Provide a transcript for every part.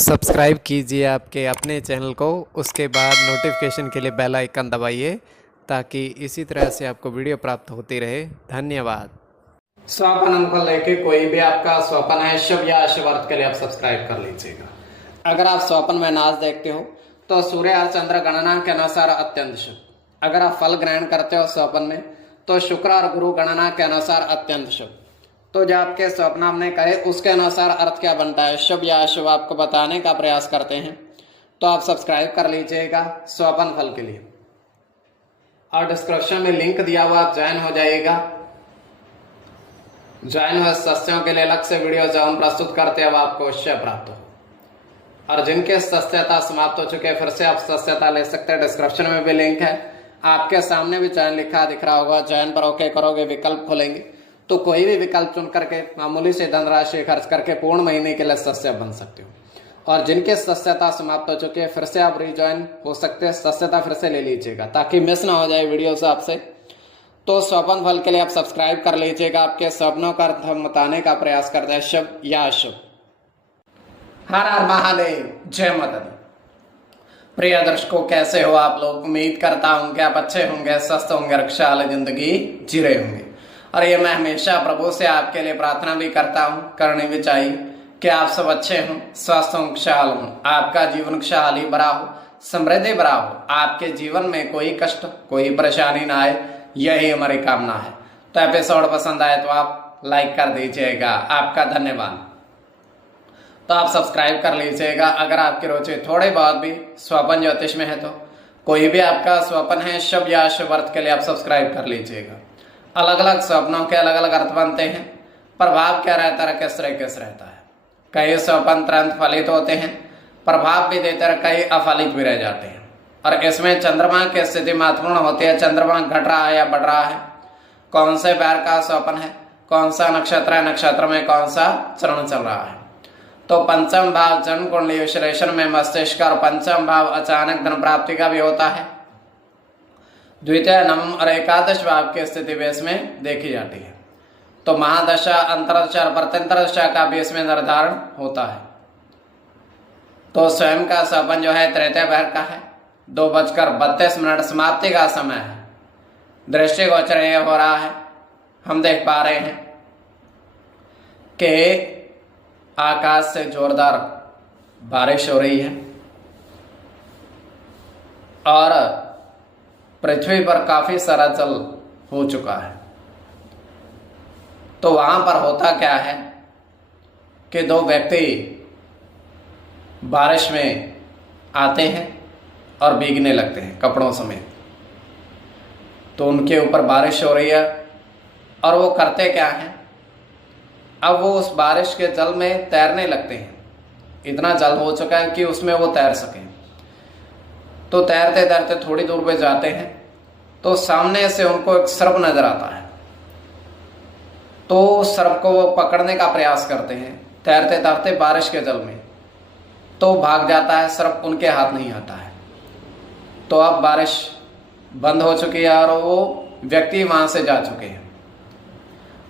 Subscribe कीजिए आपके अपने चैनल को, उसके बाद नोटिफिकेशन के लिए बेल आइकन दबाइए ताकि इसी तरह से आपको वीडियो प्राप्त होती रहे। धन्यवाद। स्वपन को लेके कोई भी आपका स्वपन है शुभ या अशुभ अर्थ के लिए आप सब्सक्राइब कर लीजिएगा। अगर आप स्वपन में नाच देखते हो तो सूर्य और चंद्र गणना के अनुसार अत्यंत शुभ। अगर आप फल ग्रहण करते हो स्वपन में तो शुक्र और गुरु गणना के अनुसार अत्यंत शुभ। तो जो आपके स्वप्न हमने कहे उसके अनुसार अर्थ क्या बनता है, शुभ या अशुभ, आपको बताने का प्रयास करते हैं। तो आप सब्सक्राइब कर लीजिएगा स्वपन फल के लिए, और डिस्क्रिप्शन में लिंक दिया हुआ, आप ज्वाइन हो जाइएगा। ज्वाइन हुए सदस्यों के लिए अलग से वीडियो जो हम प्रस्तुत करते हैं, अब आपको अवश्य प्राप्त हो। और जिनके सदस्यता समाप्त हो चुके हैं फिर से आप सदस्यता ले सकते हैं। डिस्क्रिप्शन में भी लिंक है, आपके सामने भी ज्वाइन लिखा दिख रहा होगा। ज्वाइन पर ओके करोगे, विकल्प खोलेंगे तो कोई भी विकल्प चुन करके मामूली से धनराशि खर्च करके पूर्ण महीने के लिए सदस्य बन सकते हो। और जिनके सदस्यता समाप्त हो चुकी है फिर से आप रिज्वाइन हो सकते हैं, सदस्यता फिर से ले लीजिएगा ताकि मिस ना हो जाए वीडियो से आपसे। तो स्वपन फल के लिए आप सब्सक्राइब कर लीजिएगा। आपके सपनों का अर्थ हम बताने का प्रयास करते हैं, शुभ या अशुभ। हर हर महादेव, जय माता दी। प्रिय दर्शकों, कैसे हो आप लोग? उम्मीद करता हूं कि आप अच्छे होंगे, स्वस्थ होंगे, रक्षाल जिंदगी जी रहे होंगे। और ये मैं हमेशा प्रभु से आपके लिए प्रार्थना भी करता हूं, करनी भी चाहिए कि आप सब अच्छे हों, स्वस्थ हों, खुशहाल हों, आपका जीवन खुशहाली भरा हो, समृद्धि भरा हो, आपके जीवन में कोई कष्ट कोई परेशानी ना आए, यही हमारी कामना है। तो एपिसोड पसंद आए तो आप लाइक कर दीजिएगा, आपका धन्यवाद। तो आप सब्सक्राइब कर लीजिएगा। अगर आपकी रुचि थोड़ी बहुत भी स्वपन ज्योतिष में है तो कोई भी आपका स्वपन है शुभ या अशुभ अर्थ के लिए आप सब्सक्राइब कर लीजिएगा। अलग अलग स्वप्नों के अलग अलग अर्थ बनते हैं, प्रभाव क्या रहता है, किस तरह रहता है। कई स्वपन तुरंत फलित होते हैं, प्रभाव भी देते हैं, कई अफलित भी रह जाते हैं। और इसमें चंद्रमा की स्थिति महत्वपूर्ण होती है। चंद्रमा घट रहा है या बढ़ रहा है, कौन से पैर का स्वपन है, कौन सा नक्षत्र है, नक्षत्र में कौन सा चरण चल रहा है। तो पंचम भाव जन्म कुंडली विश्लेषण में मस्तिष्क और पंचम भाव अचानक धन प्राप्ति का भी होता है। द्वितीय, नवम और एकादश भाव की स्थिति भी इसमें देखी जाती है। तो महादशा, अंतरदशा और प्रत्यंतरदशा का भी इसमें निर्धारण होता है। तो स्वयं का स्वपन जो है तृतीय पहर का है, 2:32 समाप्ति का समय है। दृष्टिगोचर यह हो रहा है, हम देख पा रहे हैं कि आकाश से जोरदार बारिश हो रही है और पृथ्वी पर काफी सारा जल हो चुका है। तो वहां पर होता क्या है कि दो व्यक्ति बारिश में आते हैं और भीगने लगते हैं कपड़ों समेत। तो उनके ऊपर बारिश हो रही है और वो करते क्या हैं, अब वो उस बारिश के जल में तैरने लगते हैं। इतना जल हो चुका है कि उसमें वो तैर सकें। तो तैरते तैरते थोड़ी दूर पे जाते हैं तो सामने से उनको एक सर्प नजर आता है। तो सर्प को वो पकड़ने का प्रयास करते हैं तैरते तैरते बारिश के जल में। तो भाग जाता है, सर्प उनके हाथ नहीं आता है। तो अब बारिश बंद हो चुकी है और वो व्यक्ति वहां से जा चुके हैं।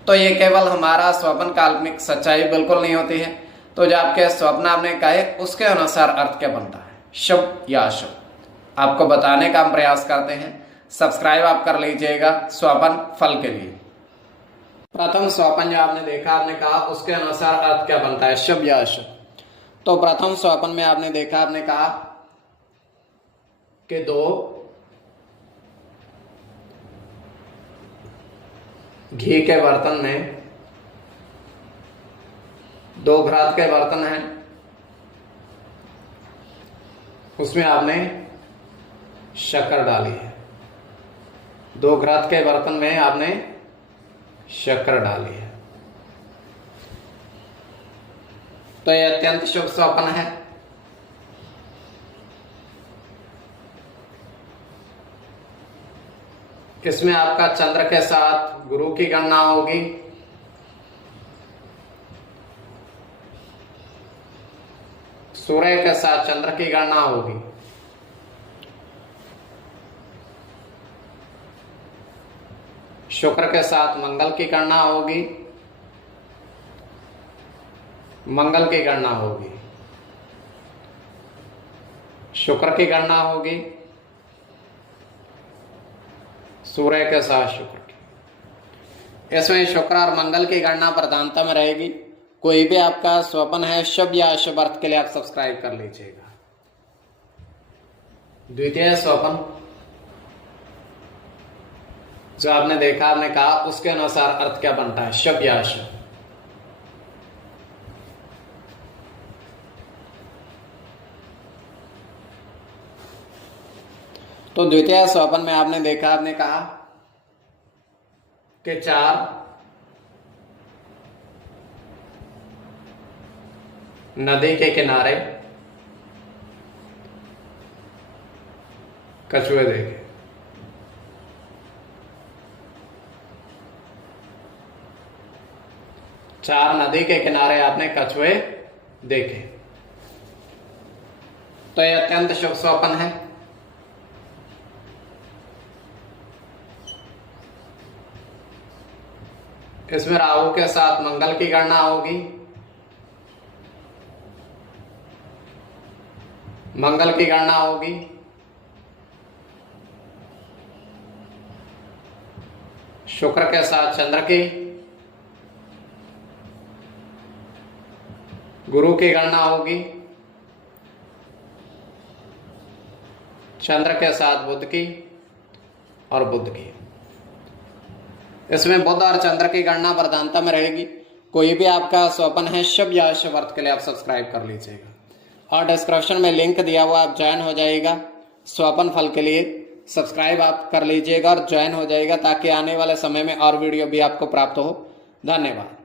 तो ये केवल हमारा स्वप्न काल्पनिक, सच्चाई बिल्कुल नहीं होती है। तो जो आपके स्वप्न आपने कहे उसके अनुसार अर्थ क्या बनता है, शुभ या अशुभ, आपको बताने का हम प्रयास करते हैं। सब्सक्राइब आप कर लीजिएगा स्वपन फल के लिए। प्रथम स्वपन जो आपने देखा, आपने कहा उसके अनुसार अर्थ क्या बनता है, शुभ या अशुभ। तो प्रथम स्वपन में आपने देखा, आपने कहा कि दो घी के बर्तन में, दो घरात के बर्तन हैं, उसमें आपने शक्कर डाली है। दो घरात के बर्तन में आपने शक्कर डाली है। तो यह अत्यंत शुभ स्वप्न है। इसमें आपका चंद्र के साथ गुरु की गणना होगी। सूर्य के साथ चंद्र की गणना होगी। शुक्र के साथ मंगल की गणना होगी। मंगल की गणना होगी। शुक्र की गणना होगी, सूर्य के साथ शुक्र की। इसमें शुक्र और मंगल की गणना प्रधानता में रहेगी। कोई भी आपका स्वप्न है शुभ या अशुभ अर्थ के लिए आप सब्सक्राइब कर लीजिएगा। द्वितीय स्वप्न जो आपने देखा, आपने कहा, उसके अनुसार अर्थ क्या बनता है, शुभ या अशुभ। तो द्वितीय स्वप्न में आपने देखा, आपने कहा कि 4 नदी के किनारे कछुए देखे। 4 नदी के किनारे आपने कछुए देखे। तो यह अत्यंत शुभ स्वप्न है। इसमें राहु के साथ मंगल की गणना होगी। मंगल की गणना होगी, शुक्र के साथ चंद्र की, गुरु की गणना होगी, चंद्र के साथ बुध की और बुध की। इसमें बुध और चंद्र की गणना प्रधानता में रहेगी। कोई भी आपका स्वप्न है शुभ या अशुभ अर्थ के लिए आप सब्सक्राइब कर लीजिएगा और डिस्क्रिप्शन में लिंक दिया हुआ, आप ज्वाइन हो जाइएगा। स्वप्न फल के लिए सब्सक्राइब आप कर लीजिएगा और ज्वाइन हो जाइएगा ताकि आने वाले समय में और वीडियो भी आपको प्राप्त हो। धन्यवाद।